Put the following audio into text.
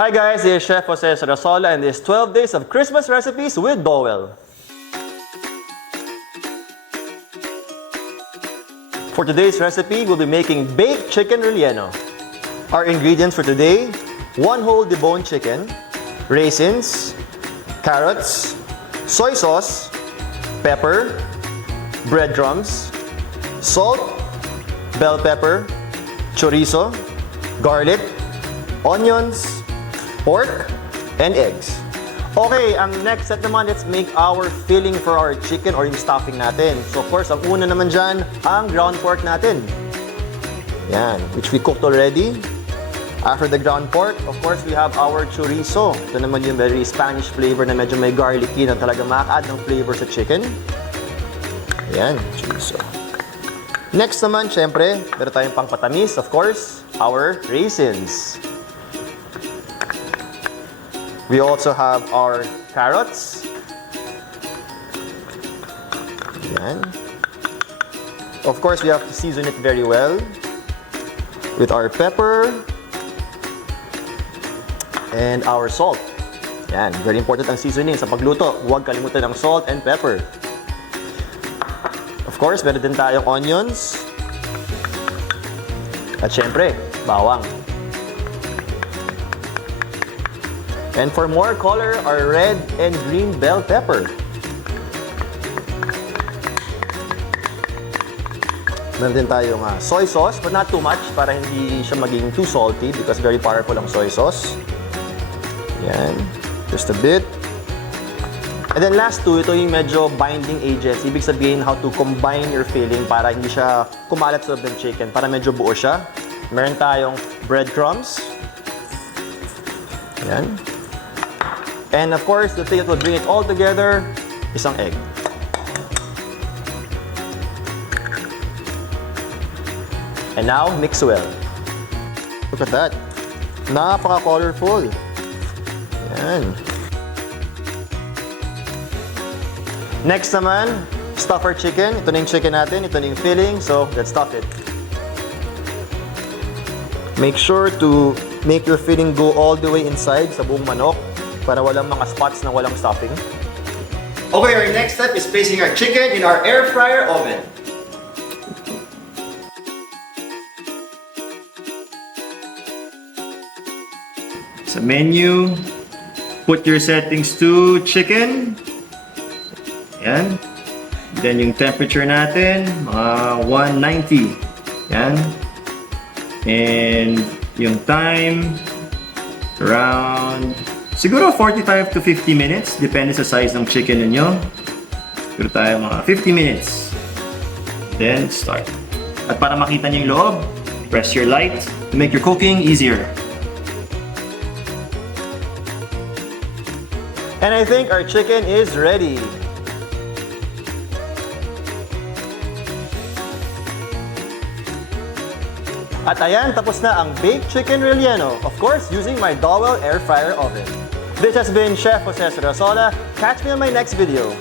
Hi guys, this is Chef Jose Sarasola and this 12 days of Christmas recipes with Dowell. For today's recipe, we'll be making baked chicken relleno. Our ingredients for today, 1 whole deboned chicken, raisins, carrots, soy sauce, pepper, breadcrumbs, salt, bell pepper, chorizo, garlic, onions, pork, and eggs. Okay, ang next step naman, let's make our filling for our chicken or yung stuffing natin. So of course, ang una naman dyan, ang ground pork natin. Yan, which we cooked already. After the ground pork, of course, we have our chorizo. Ito naman yung very Spanish flavor na medyo may garlicky na talaga makaka-add ng flavor sa chicken. Yan, chorizo. Next naman, syempre, meron tayong pangpatamis, of course, our raisins. We also have our carrots. Yan. Of course, we have to season it very well with our pepper and our salt. Yan, very important ang seasoning sa pagluto. Huwag kalimutan ang salt and pepper. Of course, meron din tayong onions. At syempre, bawang. And for more color, our red and green bell pepper. Meron din tayong soy sauce, but not too much para hindi siya maging too salty because very powerful ang soy sauce. Yan, just a bit. And then last two, ito yung medyo binding agents. Ibig sabihin how to combine your filling para hindi siya kumalat sa loob ng chicken, para medyo buo siya. Meron tayong breadcrumbs. Yan. And of course, the thing that will bring it all together is ang egg. And now, mix well. Look at that. Napaka-colorful. Yan. Next naman, stuff our chicken. Ito na yung chicken natin. Ito na yung filling. So, let's stuff it. Make sure to make your filling go all the way inside sa buong manok para walang mga spots na walang stuffing. Okay, our next step is placing our chicken in our air fryer oven. Sa menu, put your settings to chicken. Yan. Then yung temperature natin, mga 190. Yan. And yung time, around siguro 45 to 50 minutes. Depende sa size ng chicken ninyo. Siguro tayo mga 50 minutes. Then start. At para makita niyo yung loob, press your light to make your cooking easier. And I think our chicken is ready. At ayan, tapos na ang baked chicken relleno. Of course, using my Dowell air fryer oven. This has been Chef Jose Sarasola. Catch me on my next video.